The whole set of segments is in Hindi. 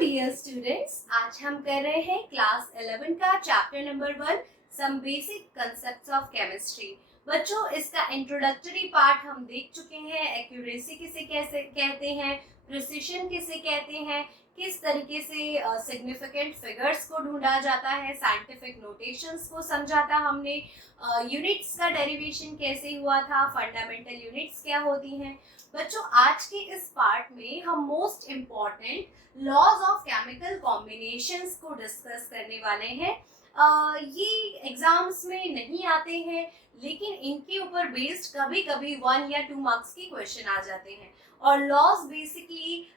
डियर स्टूडेंट्स, आज हम कर रहे हैं क्लास 11 का chapter number 1 some basic concepts of chemistry. बच्चों, इसका इंट्रोडक्टरी पार्ट हम देख चुके हैं। एक्यूरेसी किसे कैसे कहते हैं, प्रिसिशन किसे कहते हैं, किस तरीके से सिग्निफिकेंट फिगर्स को ढूंढा जाता है, साइंटिफिक नोटेशंस को समझा था हमने, यूनिट्स का डेरिवेशन कैसे हुआ था, फंडामेंटल यूनिट्स क्या होती हैं। बच्चों, आज के इस पार्ट में हम most important laws of chemical combinations को डिस्कस करने वाले हैं। ये एग्जाम्स में नहीं आते हैं, लेकिन इनके ऊपर बेस्ड कभी कभी 1 या 2 मार्क्स के क्वेश्चन आ जाते हैं। और लॉज बेसिकली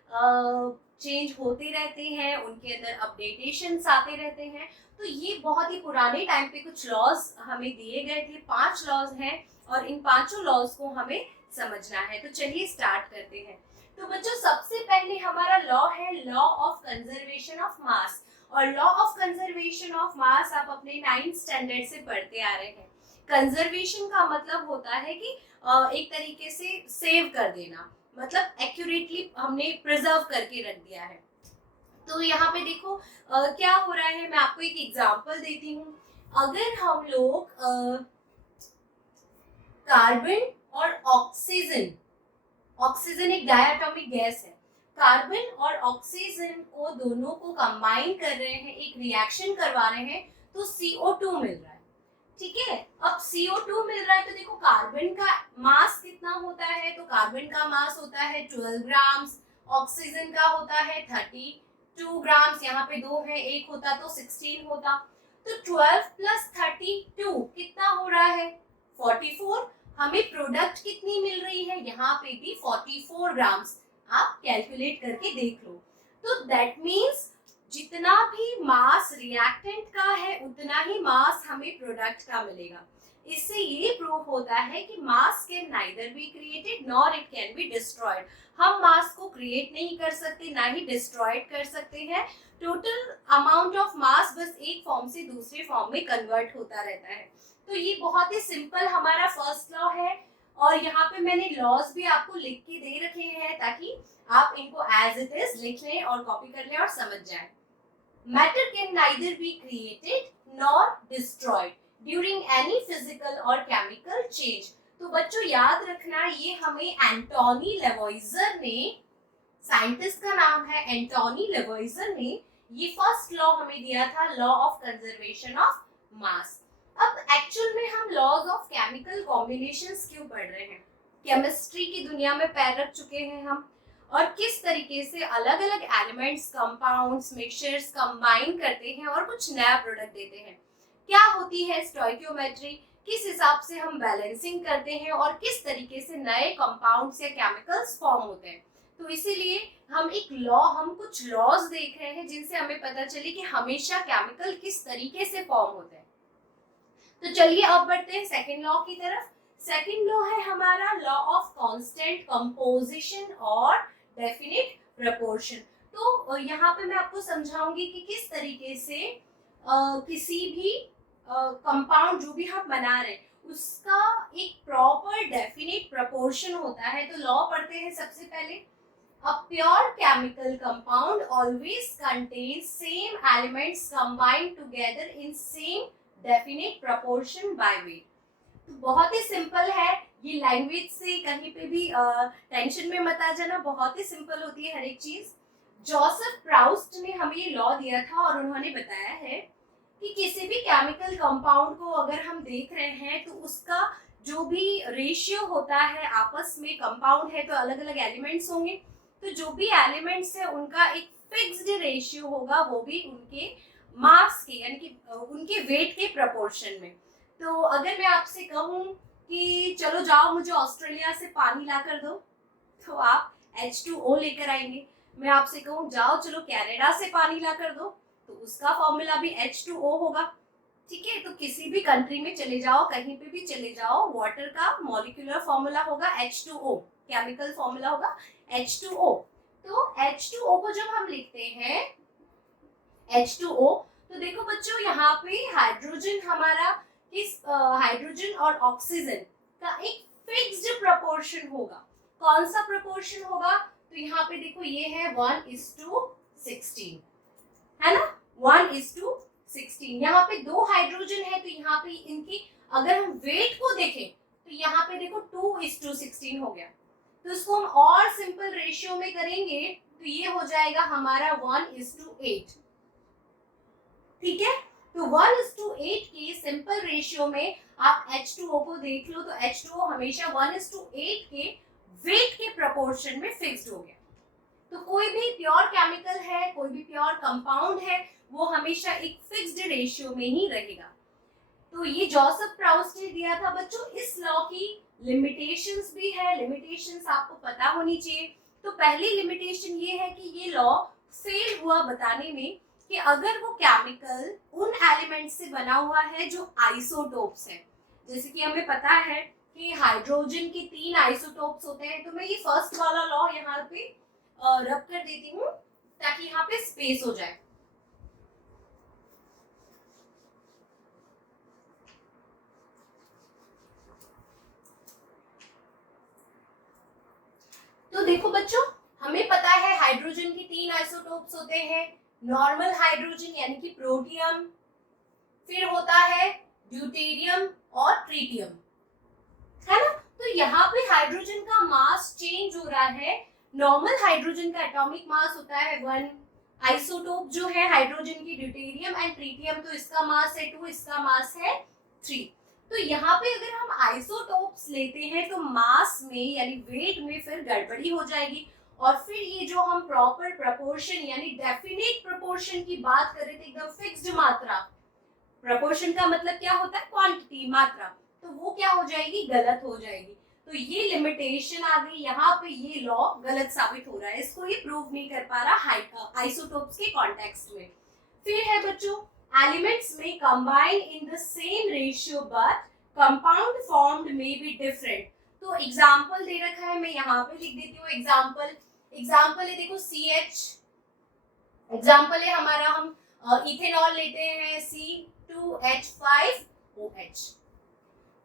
चेंज होते रहते हैं, उनके अंदर अपडेटेशंस आते रहते हैं। तो ये बहुत ही पुराने टाइम पे कुछ लॉज हमें दिए गए थे, 5 लॉज हैं और इन पांचों लॉज को हमें समझना है। तो चलिए स्टार्ट करते हैं। तो बच्चों, सबसे पहले हमारा लॉ है law of conservation of mass. और law of conservation of mass आप अपने 9th स्टैंडर्ड से पढ़ते आ रहे हैं। कंजर्वेशन का मतलब होता है कि एक तरीके से सेव कर देना, मतलब एक्यूरेटली हमने प्रिजर्व करके रख दिया है। तो यहाँ पे देखो क्या हो रहा है, मैं आपको एक एग्जांपल देती हूँ। अगर हम लोग कार्बन और ऑक्सीजन एक डायटोमिक गैस है, कार्बन और ऑक्सीजन को दोनों को कंबाइन कर रहे हैं, एक रिएक्शन करवा रहे हैं, तो CO2 मिल रहा है। ठीक है, अब CO2 मिल रहा है तो देखो कार्बन का मास कितना होता है, तो कार्बन का मास होता है 12 ग्राम्स, ऑक्सीजन का होता है 32 ग्राम्स, यहाँ पे 2 है, 1 होता तो 16 होता। तो 12 प्लस 32 कितना हो रहा है, 44। हमें प्रोडक्ट कितनी मिल रही है, यहाँ पे भी 44 ग्राम्स। आप कैलकुलेट करके देख लो। तो दैट मीन्स जितना भी मास रिएक्टेंट का है उतना ही मास हमें प्रोडक्ट का मिलेगा। इससे ये प्रूव होता है कि मास can neither be created nor it can be destroyed. हम मास को क्रिएट नहीं कर सकते, ना ही डिस्ट्रॉयड कर सकते हैं। टोटल अमाउंट ऑफ मास बस एक फॉर्म से दूसरे फॉर्म में कन्वर्ट होता रहता है। तो ये बहुत ही सिंपल हमारा फर्स्ट लॉ है। और यहाँ पे मैंने लॉज भी आपको लिख के दे रखे हैं ताकि आप इनको एज इट इज लिख लें और कॉपी कर लें और समझ जाएं। Matter can neither be created nor destroyed during any physical और केमिकल चेंज। तो बच्चों याद रखना, ये हमें एंटोनी लेवोइजर ने, साइंटिस्ट का नाम है एंटोनी लेवोइजर ने, ये फर्स्ट लॉ हमें दिया था, लॉ ऑफ कंजर्वेशन ऑफ मास। अब एक्चुअल में हम लॉज ऑफ केमिकल कॉम्बिनेशंस क्यों पढ़ रहे हैं? केमिस्ट्री की दुनिया में पैर रख चुके हैं हम, और किस तरीके से अलग अलग एलिमेंट्स, कंपाउंड्स, मिक्सचर्स कंबाइन करते हैं और कुछ नया प्रोडक्ट देते हैं। क्या होती है स्टोइकियोमेट्री, किस हिसाब से हम बैलेंसिंग करते हैं और किस तरीके से नए कंपाउंड्स या केमिकल्स फॉर्म होते हैं। तो इसीलिए हम कुछ लॉज देख रहे हैं जिनसे हमें पता चले कि हमेशा केमिकल किस तरीके से फॉर्म होते हैं। तो चलिए अब बढ़ते हैं सेकेंड लॉ की तरफ। सेकेंड लॉ है हमारा लॉ ऑफ कांस्टेंट कंपोजिशन और डेफिनिट प्रपोर्शन। तो यहाँ पे मैं आपको समझाऊंगी कि किस तरीके से किसी भी कंपाउंड जो भी हम बना रहे हैं उसका एक प्रॉपर डेफिनिट प्रपोर्शन होता है। तो लॉ पढ़ते हैं सबसे पहले। A pure chemical compound always contains same elements combined together in same definite proportion by weight। तो बहुत ही सिंपल है, ये लैंग्वेज से कहीं पे भी टेंशन में मत आ जाना, बहुत ही सिंपल होती है हर एक चीज। जोसेफ प्राउस्ट ने हमें ये लॉ दिया था और उन्होंने बताया है कि किसी भी केमिकल कंपाउंड को अगर हम देख रहे हैं तो उसका जो भी रेशियो होता है आपस में, कंपाउंड है तो अलग अलग एलिमेंट्स होंगे, तो जो भी एलिमेंट्स है उनका एक फिक्स्ड रेशियो होगा, वो भी उनके मास के यानी कि उनके वेट के प्रपोर्शन में। तो अगर मैं आपसे कहूँ कि चलो जाओ मुझे ऑस्ट्रेलिया से पानी ला कर दो, तो आप H2O लेकर आएंगे। मैं आपसे कहूँ जाओ चलो कनाडा से पानी ला कर दो, तो उसका फॉर्मूला भी H2O होगा। ठीक है, तो किसी भी कंट्री में चले जाओ, कहीं पे भी चले जाओ, वाटर का मॉलिक्यूलर फॉर्मूला होगा H2O, केमिकल फॉर्मूला होगा H2O। तो H2O को जब हम लिखते हैं H2O, तो देखो बच्चों यहाँ पे हाइड्रोजन हमारा हाइड्रोजन और ऑक्सीजन का एक फिक्स्ड प्रपोर्शन होगा। कौन सा प्रपोर्शन होगा? तो यहाँ पे देखो ये है 1:7 16, है ना, 1:16। यहाँ पे 2 हाइड्रोजन है तो यहाँ पे इनकी अगर हम वेट को देखें तो यहाँ पे देखो 2:16 हो गया। तो इसको हम और सिंपल रेशियो में करेंगे तो ये हो जाएगा हमारा 1:8। ठीक है, तो 1:8 के सिंपल रेशियो में आप H2O को देख लो तो H2O हमेशा 1:8 के वेट के प्रोपोर्शन में फिक्स्ड हो गया। तो कोई भी प्योर केमिकल है, कोई भी प्योर कंपाउंड है, वो हमेशा एक फिक्स्ड रेशियो में ही रहेगा। तो ये जोसेफ प्राउस्ट ने दिया था बच्चों। इस लॉ की लिमिटेशंस भी है, लिमिटेशंस आपको पता होनी चाहिए। तो पहली लिमिटेशन ये है कि ये लॉ फेल हुआ बताने में कि अगर वो केमिकल उन एलिमेंट से बना हुआ है जो आइसोटोप्स है। जैसे कि हमें पता है कि हाइड्रोजन के 3 आइसोटोप्स होते हैं। तो मैं ये फर्स्ट वाला लॉ यहाँ पे रब कर देती हूँ ताकि यहाँ पे स्पेस हो जाए। तो देखो बच्चों, हमें पता है हाइड्रोजन के 3 आइसोटोप्स होते हैं। नॉर्मल हाइड्रोजन यानी कि प्रोटियम, फिर होता है ड्यूटेरियम और ट्रिटियम, है ना। तो यहाँ पे हाइड्रोजन का मास चेंज हो रहा है। नॉर्मल हाइड्रोजन का एटॉमिक मास होता है 1, आइसोटोप जो है हाइड्रोजन की ड्यूटेरियम एंड ट्रिटियम, तो इसका मास है 2, इसका मास है 3। तो यहाँ पे अगर हम आइसोटोप्स लेते हैं तो मास में यानी वेट में फिर गड़बड़ी हो जाएगी। और फिर ये जो हम प्रॉपर प्रोपोर्शन यानी डेफिनेट प्रोपोर्शन की बात कर रहे थे, एकदम फिक्स्ड मात्रा, प्रोपोर्शन का मतलब क्या होता है, क्वांटिटी, मात्रा, तो वो क्या हो जाएगी, गलत हो जाएगी। तो ये लिमिटेशन आ गई यहाँ पे, ये लॉ गलत साबित हो रहा है, इसको ये प्रूव नहीं कर पा रहा आइसोटोप्स के कॉन्टेक्स्ट में। फिर है बच्चों, एलिमेंट्स में combine in the same ratio but compound formed में बी डिफरेंट। तो एग्जांपल दे रखा है, मैं यहाँ पे लिख देती हूँ एग्जांपल है, देखो CH, एग्जांपल है हमारा, हम इथेनॉल लेते हैं C2H5OH।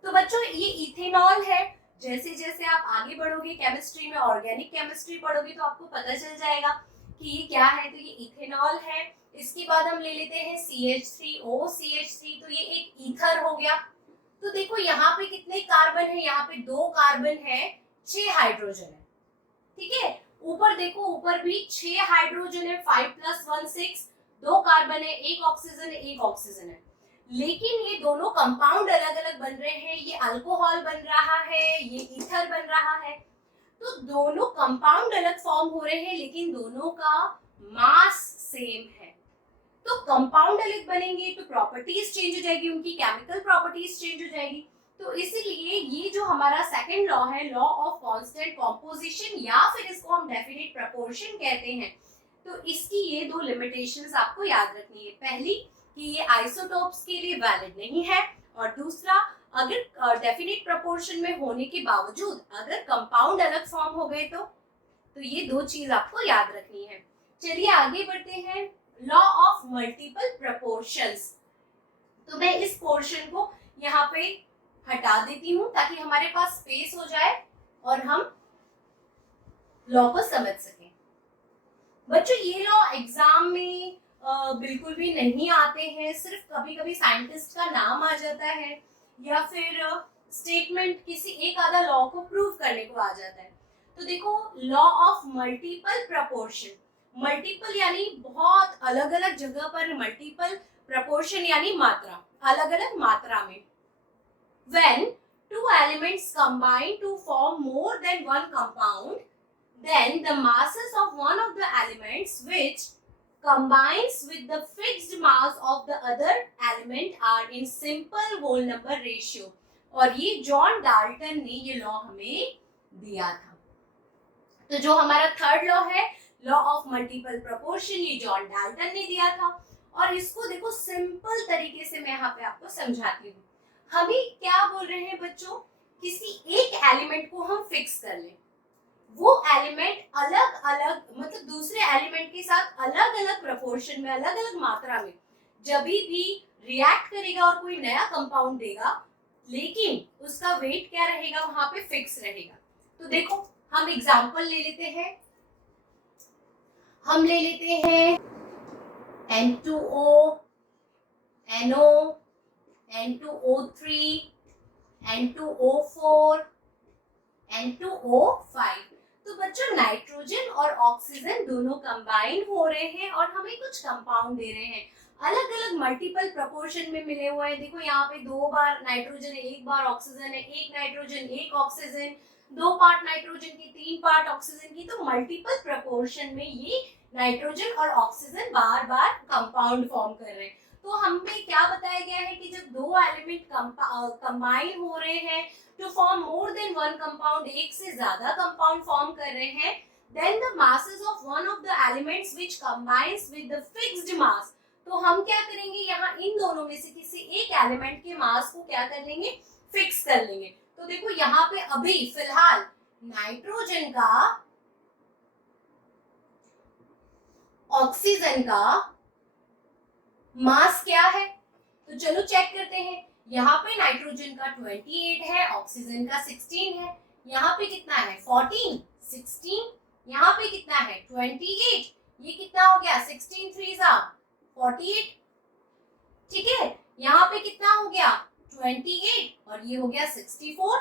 तो बच्चों ये इथेनॉल है। जैसे जैसे आप आगे बढ़ोगे केमिस्ट्री में, ऑर्गेनिक केमिस्ट्री पढ़ोगे तो आपको पता चल जाएगा कि ये क्या है। तो ये इथेनॉल है। इसके बाद हम ले लेते हैं CH3OCH3, तो ये एक ईथर हो गया। तो देखो यहाँ पे कितने कार्बन है, यहाँ पे 2 कार्बन है, 6 हाइड्रोजन है। ठीक है, ऊपर देखो, ऊपर भी 6 हाइड्रोजन है, 5 + 1 6, 2 कार्बन है, 1 ऑक्सीजन है, 1 ऑक्सीजन है। लेकिन ये दोनों कंपाउंड अलग अलग बन रहे हैं, ये अल्कोहल बन रहा है, ये ईथर बन रहा है। तो दोनों कंपाउंड अलग फॉर्म हो रहे हैं लेकिन दोनों का मास सेम है। तो कंपाउंड अलग बनेंगे तो प्रॉपर्टीज चेंज हो जाएगी, उनकी केमिकल प्रॉपर्टीज चेंज हो जाएगी। तो इसीलिए ये जो हमारा सेकंड लॉ है, लॉ ऑफ कांस्टेंट कॉम्पोजिशन, या फिर इसको हम डेफिनेट प्रोपोर्शन कहते हैं। तो इसकी ये 2 लिमिटेशंस आपको याद रखनी है। पहली कि ये आइसोटोप्स के लिए वैलिड नहीं है, और दूसरा अगर डेफिनेट प्रोपोर्शन में होने के बावजूद अगर कंपाउंड अलग फॉर्म हो गए तो ये 2 चीज आपको याद रखनी है। चलिए आगे बढ़ते हैं, लॉ ऑफ मल्टीपल प्रोपोर्शंस। तो मैं इस पोर्शन को यहाँ पे हटा देती हूँ ताकि हमारे पास स्पेस हो जाए और हम लॉ को समझ सकें। बच्चों ये लॉ एग्जाम में बिल्कुल भी नहीं आते हैं, सिर्फ कभी कभी साइंटिस्ट का नाम आ जाता है या फिर स्टेटमेंट किसी एक आधा लॉ को प्रूव करने को आ जाता है। तो देखो, law of multiple proportion, multiple यानी बहुत अलग अलग जगह पर, मल्टीपल प्रोपोर्शन यानी मात्रा, अलग अलग मात्रा में। When 2 elements combine to form more than one compound, then the masses of one of the elements which combines with the fixed mass of the other element are in simple whole number ratio। और ये जॉन डाल्टन ने ये लॉ हमें दिया था। तो जो हमारा थर्ड लॉ है, लॉ ऑफ मल्टीपल प्रोपोर्शन, ये जॉन डाल्टन ने दिया था। और इसको देखो सिंपल तरीके से मैं यहाँ पे आपको समझाती हूँ। हमें क्या बोल रहे हैं बच्चों, किसी एक एलिमेंट को हम फिक्स कर लें, वो एलिमेंट अलग अलग मतलब दूसरे एलिमेंट के साथ अलग अलग प्रोपोर्शन में, अलग अलग मात्रा में जब भी रिएक्ट करेगा और कोई नया कंपाउंड देगा, लेकिन उसका वेट क्या रहेगा, वहां पे फिक्स रहेगा। तो देखो हम एग्जांपल ले लेते हैं। हम ले लेते हैं N2O, NO, N2O3, N2O4, N2O5। तो बच्चों नाइट्रोजन और ऑक्सीजन दोनों कंबाइन हो रहे हैं और हमें कुछ कंपाउंड दे रहे हैं, अलग अलग मल्टीपल प्रोपोर्शन में मिले हुए हैं। देखो यहाँ पे 2 बार नाइट्रोजन है, 1 बार ऑक्सीजन है, 1 नाइट्रोजन 1 ऑक्सीजन, 2 पार्ट नाइट्रोजन की 3 पार्ट ऑक्सीजन की। तो मल्टीपल प्रोपोर्शन में ये नाइट्रोजन और ऑक्सीजन बार बार कंपाउंड फॉर्म कर रहे हैं। तो हमें क्या बताया गया है कि जब 2 एलिमेंट कंबाइन हो रहे हैं to form more than one compound, एक से ज्यादा कंपाउंड फॉर्म कर रहे हैं, then the masses of one of the elements which combines with the fixed mass। तो हम क्या करेंगे, यहाँ इन दोनों में से किसी एक एलिमेंट के मास को क्या कर लेंगे, फिक्स कर लेंगे। तो देखो यहाँ पे अभी फिलहाल नाइट्रोजन का ऑक्सीजन का मास क्या है, तो चलो चेक करते हैं। यहाँ पे नाइट्रोजन का 28 है, ऑक्सीजन का 16 है। यहाँ पे कितना है 14, 16, यहाँ पे कितना है 28, ये कितना हो गया 16 3 48, ठीक है। यहाँ पे कितना हो गया 28 और ये हो गया 64,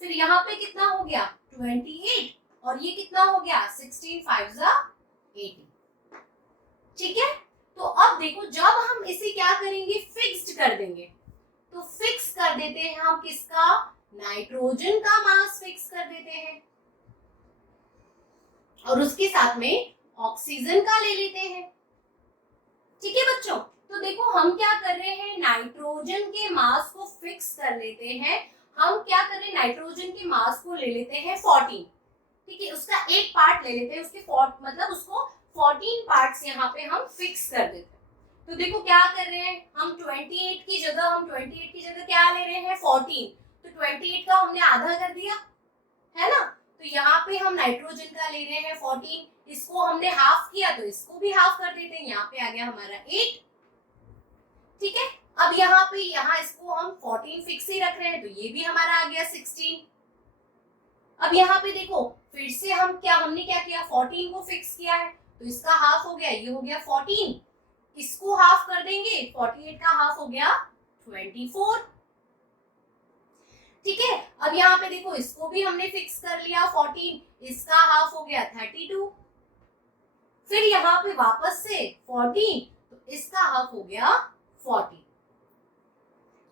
फिर यहाँ पे कितना हो गया 28 और ये कितना हो गया 16 5 80, ठीक है। तो अब देखो जब हम इसे क्या करेंगे, फिक्स्ड कर देंगे। तो फिक्स कर देते हैं हम किसका, नाइट्रोजन का मास फिक्स कर देते हैं और उसके साथ में ऑक्सीजन का ले लेते हैं, ठीक है बच्चों। तो देखो हम क्या कर रहे हैं, नाइट्रोजन के मास को फिक्स कर लेते हैं। हम क्या कर रहे हैं, नाइट्रोजन के मास को ले लेते हैं 14, ठीक है। उसका एक पार्ट ले लेते हैं, उसके मतलब उसको 14 पार्ट्स यहाँ पे हम फिक्स कर देते हैं। तो देखो क्या कर रहे हैं, हम 28 की जगह क्या ले रहे हैं 14, तो 28 का हमने आधा कर दिया है ना। तो यहाँ पे हम नाइट्रोजन का ले रहे हैं 14, इसको हमने हाफ किया तो इसको भी हाफ कर देते हैं, यहाँ पे आ गया हमारा 8, ठीक है। अब यहाँ पे इसको हम 14 फिक्स ही रख रहे हैं, तो ये भी हमारा आ गया 16। अब यहाँ पे देखो फिर से हमने क्या किया, 14 को फिक्स किया है तो इसका हाफ हो गया, ये हो गया 14, इसको हाफ कर देंगे, 48 का हाफ हो गया 24, ठीक है। अब यहाँ पे देखो इसको भी हमने फिक्स कर लिया 14, इसका हाफ हो गया 32, फिर यहाँ पे वापस से 14, तो इसका हाफ हो गया 40,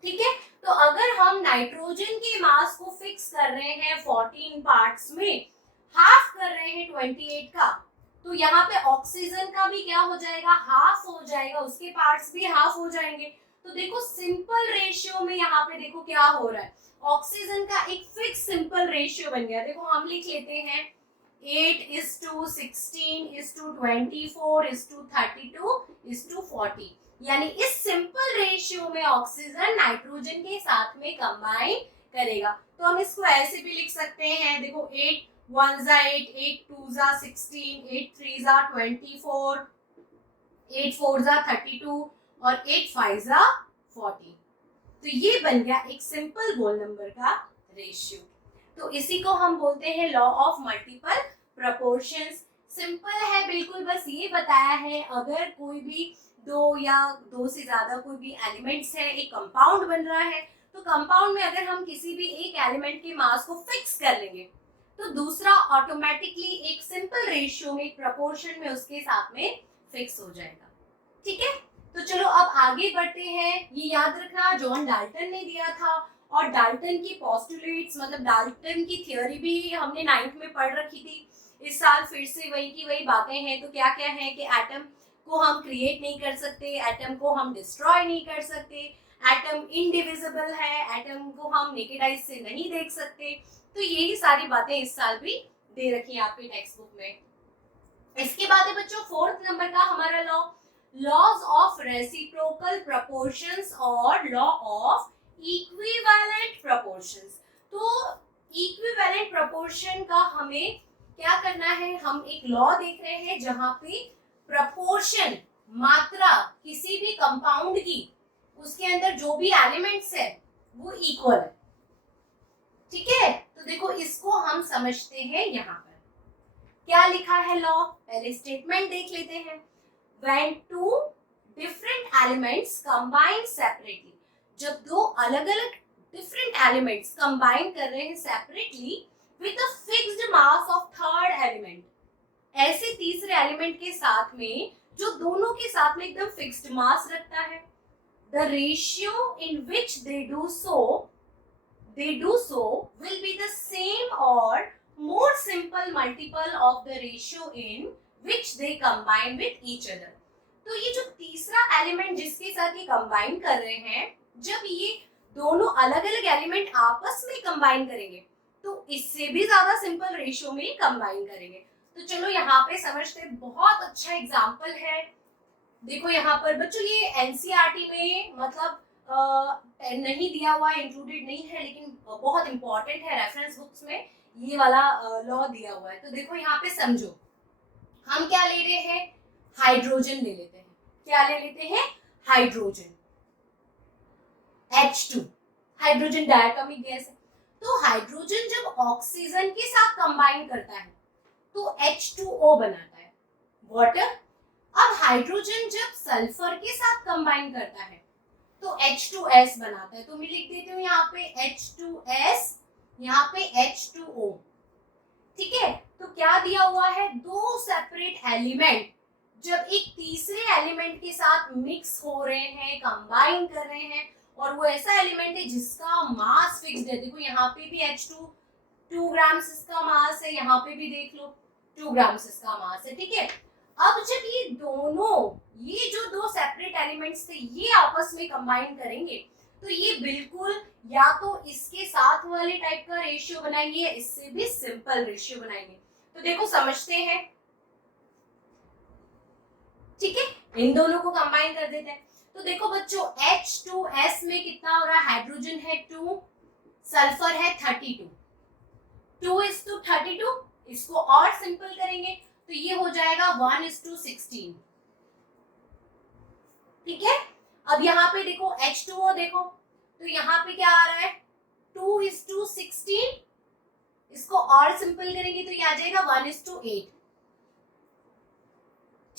ठीक है। तो अगर हम नाइट्रोजन के मास को फिक्स कर रहे हैं 14 पार्ट्स में, हाफ कर रहे हैं 28 का, तो यहाँ पे ऑक्सीजन का भी क्या हो जाएगा, हाफ हो जाएगा, उसके पार्ट्स भी हाफ हो जाएंगे। तो देखो सिंपल रेशियो में यहाँ पे देखो क्या हो रहा है, ऑक्सीजन का एक फिक्स सिंपल रेशियो बन गया। देखो हम लिख लेते हैं 8:16:24:32:40, यानी इस सिंपल रेशियो में ऑक्सीजन नाइट्रोजन के साथ में कंबाइन करेगा। तो हम इसको ऐसे भी लिख सकते हैं, देखो 8 1 8, 8 2 16, 8 3 24, 8 4 32 और 8 5 40। तो ये बन गया एक सिंपल होल नंबर का रेशियो। तो इसी को हम बोलते हैं law of multiple proportions. Simple है बिल्कुल, बस ये बताया है अगर कोई भी 2 या 2 से ज्यादा कोई भी एलिमेंट्स है, एक कंपाउंड बन रहा है, तो कंपाउंड में अगर हम किसी भी एक एलिमेंट के मास को फिक्स कर लेंगे तो दूसरा ऑटोमेटिकली एक सिंपल रेशियो में, एक प्रोपोर्शन में उसके साथ में फिक्स हो जाएगा, ठीक है। तो चलो अब आगे बढ़ते हैं। ये याद रखना जॉन डाल्टन ने दिया था और डाल्टन की पोस्टुलेट्स मतलब डाल्टन की थ्योरी भी हमने 9th में पढ़ रखी थी। इस साल फिर से वही की वही बातें हैं। तो क्या क्या है कि एटम को हम क्रिएट नहीं कर सकते, एटम को हम डिस्ट्रॉय नहीं कर सकते, एटम इनडिविजिबल है, एटम को हम नेकेड आइज से नहीं देख सकते। तो यही सारी बातें इस साल भी दे रखी है आपके टेक्स्ट बुक में। इसके बाद है बच्चों 4th नंबर का हमारा law, laws of reciprocal proportions और लॉ ऑफ इक्विवेलेंट प्रोपोर्शंस। तो इक्विवेलेंट प्रोपोर्शन का हमें क्या करना है, हम एक लॉ देख रहे हैं जहां पे प्रोपोर्शन, मात्रा किसी भी कंपाउंड की, उसके अंदर जो भी एलिमेंट्स है वो इक्वल है, ठीक है। तो देखो इसको हम समझते हैं यहाँ पर, क्या लिखा है लॉ, पहले स्टेटमेंट देख लेते हैं। When two different elements combine separately, जब दो अलग अलग different elements combine कर रहे हैं separately with a fixed mass of third element, ऐसे तीसरे एलिमेंट के साथ में जो दोनों के साथ में एकदम फिक्स्ड मास रखता है, the ratio in which they do so will be the same or more simple multiple of the ratio in which they combine with each other. तो ये जो तीसरा एलिमेंट जिसके साथ ये कंबाइन कर रहे हैं, जब ये दोनों अलग अलग एलिमेंट आपस में कंबाइन करेंगे तो इससे भी ज्यादा सिंपल रेशियो में कंबाइन करेंगे। तो चलो यहाँ पे समझते हैं, बहुत अच्छा एग्जांपल है। देखो यहाँ पर बच्चों, ये एनसीईआरटी में मतलब नहीं दिया हुआ है, इंक्लूडेड नहीं है, लेकिन बहुत इंपॉर्टेंट है, रेफरेंस बुक्स में ये वाला लॉ दिया हुआ है। तो देखो यहाँ पे समझो, हम क्या ले रहे हैं, हाइड्रोजन ले लेते हैं। क्या ले लेते हैं, hydrogen, H2, hydrogen diatomic gas है। तो हाइड्रोजन जब ऑक्सीजन के साथ कंबाइन करता है तो H2O बनाता है, वाटर। अब हाइड्रोजन जब सल्फर के साथ कंबाइन करता है तो H2S बनाता है। तो मैं लिख देती हूँ यहाँ पे H2S, यहाँ पे H2O, ठीक है। तो क्या दिया हुआ है, दो सेपरेट एलिमेंट जब एक तीसरे एलिमेंट के साथ मिक्स हो रहे हैं, कंबाइन कर रहे हैं, और वो ऐसा एलिमेंट है जिसका मास फिक्स्ड है। देखो यहाँ पे भी H2 2 ग्राम्स इसका मास है, यहाँ पे भी देख लो 2 ग्राम्स इसका मास है, ठीक है। अब जब ये दोनों, ये जो दो सेपरेट एलिमेंट्स थे, ये आपस में कंबाइन करेंगे तो ये बिल्कुल या तो इसके साथ वाले टाइप का रेशियो बनाएंगे या इससे भी सिंपल रेशियो बनाएंगे। तो देखो समझते हैं, ठीक है, इन दोनों को कंबाइन कर देते हैं। तो देखो बच्चों, H2S में कितना हो रहा है, हाइड्रोजन है 2, सल्फर है 32, 2:32। इसको और सिंपल करेंगे तो ये हो जाएगा 1:16, ठीक है। अब यहाँ पे देखो H2O, देखो तो यहाँ पे क्या आ रहा है 2:16, इसको और सिंपल करेंगे तो ये आ जाएगा 1:8,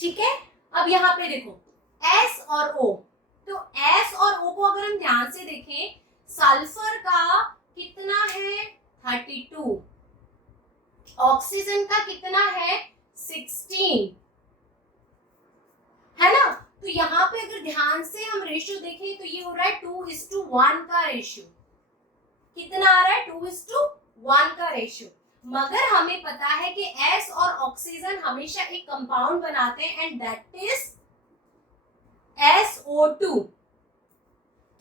ठीक है। अब यहाँ पे देखो S और O, तो S और O को अगर हम ध्यान से देखें, सल्फर का कितना है 32, ऑक्सीजन का कितना है 16, है ना। तो यहाँ पे अगर ध्यान से हम रेशियो देखें तो ये हो रहा है 2:1 का रेशियो। कितना आ रहा है, 2:1 का रेशियो। मगर हमें पता है कि S और ऑक्सीजन हमेशा एक कंपाउंड बनाते हैं एंड दैट इज SO2,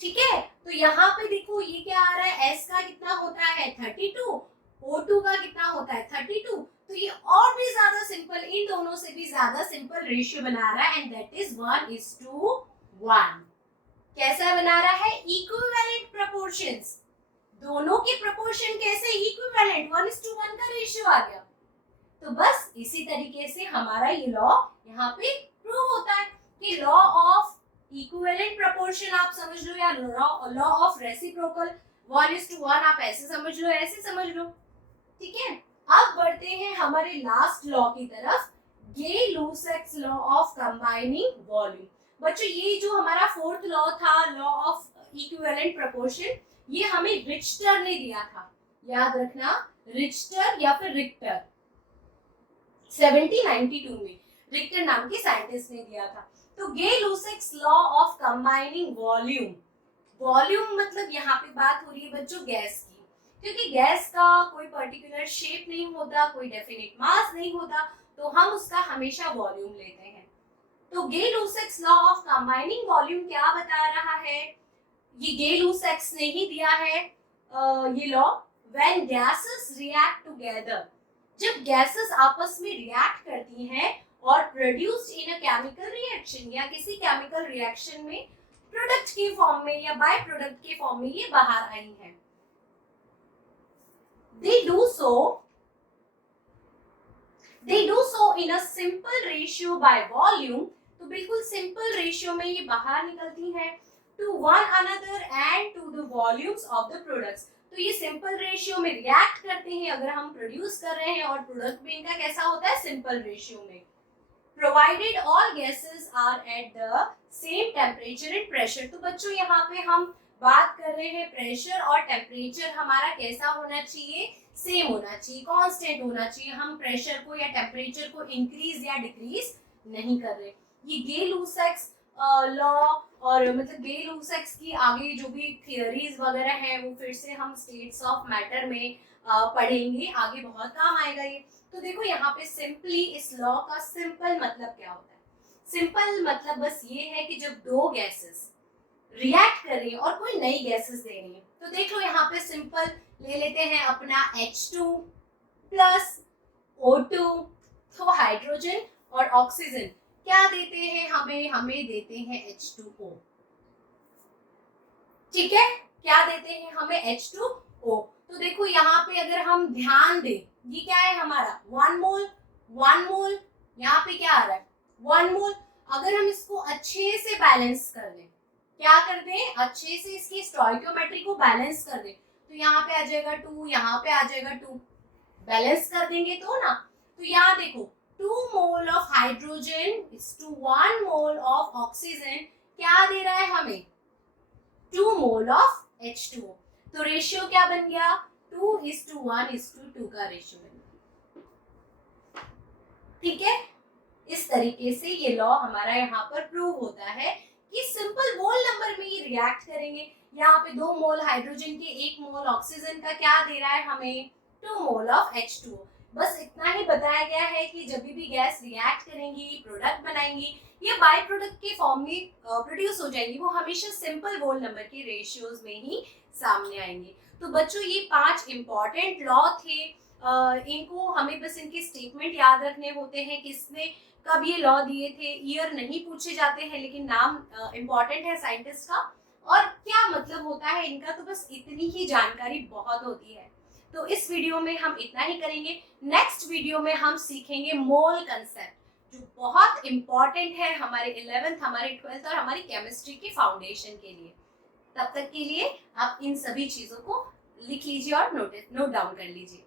ठीक है। तो यहाँ पे देखो ये क्या आ रहा है, S का कितना होता है 32, O2 का कितना होता है 32, तो ये और भी ज्यादा सिंपल, इन दोनों से भी ज्यादा सिंपल रेशियो बना रहा है एंड दैट इज 1:1। कैसा बना रहा है, इक्विवेलेंट प्रोपोर्शंस, दोनों के प्रोपोर्शन कैसे इक्विवेलेंट, 1:1 का रेशियो आ गया। तो बस इसी तरीके से हमारा ये लॉ यहाँ पे प्रूव होता है कि लॉ ऑफ इक्विवेलेंट प्रोपोर्शन आप समझ लो, या लॉ ऑफ रेसिप्रोकल 1:1 आप ऐसे समझ लो, ऐसे समझ लो, ठीक है। अब बढ़ते हैं हमारे लास्ट लॉ की तरफ, Gay-Lussac's law of combining volume. बच्चों ये जो हमारा फोर्थ लॉ था, लॉ ऑफ इक्विवेलेंट प्रोपोर्शन, ये हमें रिच्टर ने दिया था, याद रखना, रिच्टर या फिर रिक्टर, 1792 में रिक्टर नाम के साइंटिस्ट ने दिया था। तो Gay-Lussac's law of combining volume, volume मतलब यहाँ पे बात हो रही है बच्चों गैस की, क्योंकि गैस का कोई पर्टिकुलर शेप नहीं होता, कोई डेफिनेट मास नहीं होता, तो हम उसका हमेशा वॉल्यूम लेते हैं। तो Gay-Lussac's law of combining volume क्या बता रहा है, ये गे-लुसैक्स ने ही दिया है ये law. When gases react together, जब गैसेस आपस में रिएक्ट करती हैं और produced in a chemical reaction, या किसी केमिकल रिएक्शन में प्रोडक्ट के फॉर्म में या बाय प्रोडक्ट के फॉर्म में ये बाहर आई हैं, they do so in a simple ratio by volume, तो बिल्कुल सिंपल रेशियो में ये बाहर निकलती हैं, to one another and to the volumes of the products, तो ये सिंपल रेशियो में रिएक्ट करते हैं अगर हम प्रोड्यूस कर रहे हैं, और प्रोडक्ट भी इनका कैसा होता है, सिंपल रेशियो में। Provided all gases are at the same temperature and pressure. तो बच्चों यहाँ पे हम बात कर रहे हैं प्रेशर और टेम्परेचर हमारा कैसा होना चाहिए, सेम होना चाहिए, कांस्टेंट होना चाहिए। हम प्रेशर को या टेम्परेचर को इंक्रीज या डिक्रीज नहीं कर रहे। ये गे-लुसाक्स लॉ और मतलब गे-लुसाक्स की आगे जो भी थियरीज वगैरह हैं वो फिर से हम स्टेट्स ऑफ मैटर में पढ़ेंगे, आगे बहुत काम आएगा ये। तो देखो यहाँ पे सिंपली इस लॉ का सिंपल मतलब क्या होता है। सिंपल मतलब बस ये है कि जब दो गैसेस रिएक्ट कर रही है और कोई नई गैसेस दे रही है, तो देख लो यहाँ पे सिंपल ले लेते हैं अपना H2 प्लस O2। तो हाइड्रोजन और ऑक्सीजन क्या देते हैं हमें देते हैं H2O। ठीक है, क्या देते हैं हमें, H2O। तो देखो यहाँ पे अगर हम ध्यान दें, ये क्या है हमारा 1 मोल, 1 मोल, यहाँ पे क्या आ रहा है 1 मोल। अगर हम इसको अच्छे से बैलेंस कर दें, क्या कर दें, अच्छे से इसकी स्टोइकियोमेट्री को बैलेंस कर दें, तो यहाँ पे आ जाएगा 2, यहाँ पे आ जाएगा 2। बैलेंस कर देंगे तो ना, तो यहाँ देखो 2 mole of hydrogen is to 1 mole of oxygen क्या दे रहा है हमें, 2 मोल ऑफ H2O। तो रेशियो क्या बन गया, 2:1:2 का रेशियो बन गया। ठीक है, इस तरीके से ये लॉ हमारा यहाँ पर प्रूव होता है कि सिंपल मोल नंबर में ये रिएक्ट करेंगे। यहाँ पे 2 मोल हाइड्रोजन के 1 मोल ऑक्सीजन का क्या दे रहा है हमें, 2 मोल ऑफ H2O। बस इतना ही बताया गया है कि जब भी गैस रिएक्ट करेंगी, प्रोडक्ट बनाएंगी, ये बाय प्रोडक्ट के फॉर्म में प्रोड्यूस हो जाएंगी, वो हमेशा सिंपल मोल नंबर के रेशियोज में ही सामने आएंगे। तो बच्चों ये 5 इंपॉर्टेंट लॉ थे, इनको हमें बस इनके स्टेटमेंट याद रखने होते हैं, किसने कब ये लॉ दिए थे। ईयर नहीं पूछे जाते हैं, लेकिन नाम इम्पॉर्टेंट है साइंटिस्ट का, और क्या मतलब होता है इनका, तो बस इतनी ही जानकारी बहुत होती है। तो इस वीडियो में हम इतना ही करेंगे। नेक्स्ट वीडियो में हम सीखेंगे मोल कंसेप्ट, जो बहुत इम्पॉर्टेंट है हमारे 11th, हमारे 12th और हमारी केमिस्ट्री के फाउंडेशन के लिए। तब तक के लिए आप इन सभी चीजों को लिख लीजिए और नोट डाउन कर लीजिए।